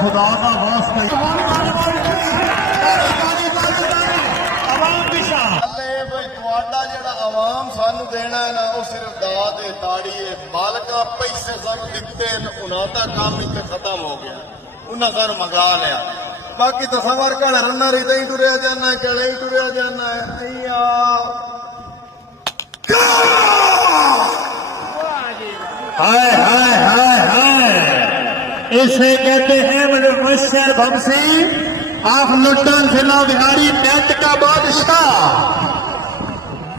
खुदा का वास्ता आवाम सानू देना है ना वो सिर्फ दाद है ताड़ी है मालक पैसे सब दिखते उन्होंने काम इतने खत्म हो गया उन्हें सर मंगा लिया बाकी तो सवार का रन्ना इतना ही टुरिया जाना है कड़े ही टुरिया जाना है हाय हाय हाय हाय इसे कहते हैं मुशर्रफ बमसी आप लुट्टन जिला बिहारी नेट का बादशाह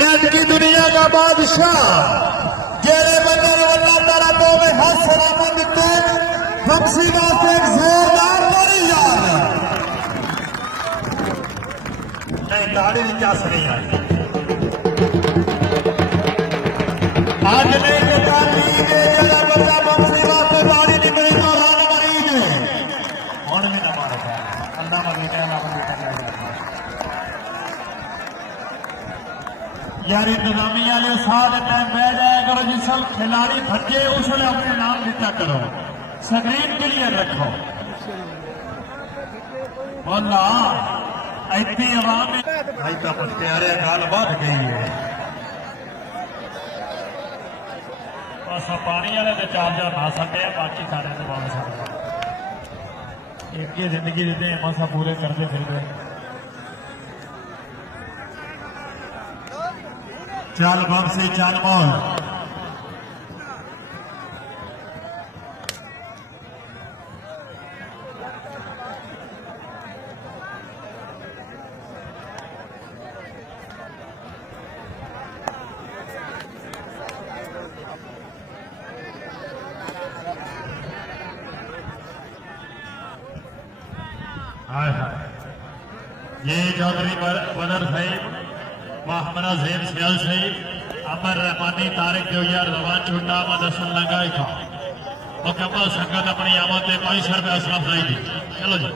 नेट की दुनिया का बादशाह जेरे बंदर अल्लाह ताला तो में हर सलामत देते बमसी वास्ते एक जोरदार ताली यार नहीं ताली नहीं जा सही यार आज नहीं के ताली के जरा बच्चा बमसी वास्ते ताली निकली तो रान मरी है कौन में ना मारा था अल्लाह मदीना ना यार इंतजामिया ने साथ टाइम बैठ जाया करो जिस खिलाड़ी भजे उसने अपने नाम लिखा करो स्क्रीन क्लियर रखो बोला इतनी आवाम में भाई का प्यारे गाल बढ़ गई है बस पानी वाले तो चार्जर ना सके बाकी सारे तो बहुत सकते एक ही जिंदगी देते हैं मसा पूरे करते फिरते चाल बम से चाल बॉल ये चौधरी बदर साहिब महमरा ज़ेब सियाल साहिब अमर रहमानी तारिक जोयार रवान चुंडा मदरसन लगाई खा मुकम्मल संगत अपनी आमद में 500 रुपये असलाफ लाई दी चलो जी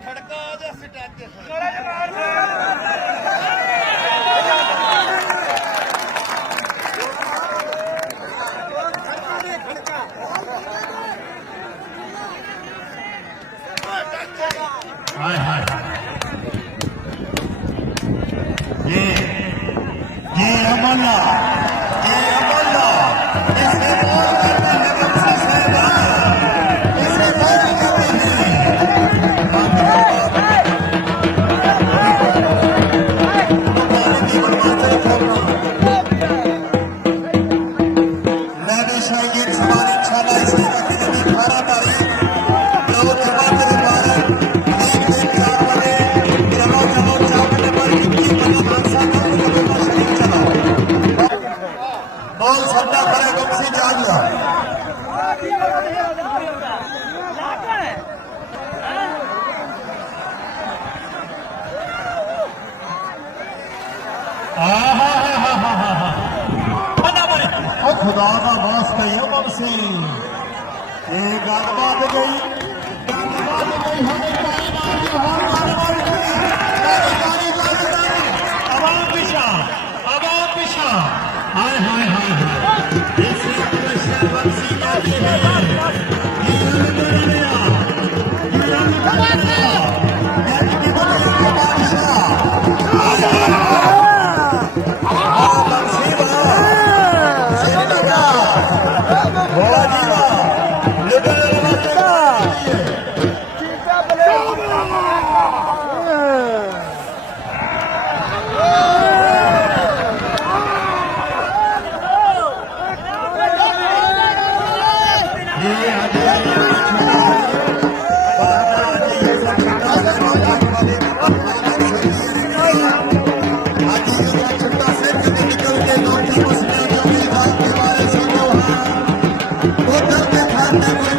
खड़का हाय हाय ये अमला इसे बोल करते हैं बमसी साहब इसे बोल करते हैं मैं भी शायद सवाल इंशाल्लाह इसे दिखाना तारीख लोग जवाब दे बॉल सट्टा करे बमसी जाग गया खुदा का वास्ता है बमसी ये गल बात गई आवाम पिछा हाय हाय हाय इसे मुशर्रफ बमसी कहते हैं ये उधर के खाते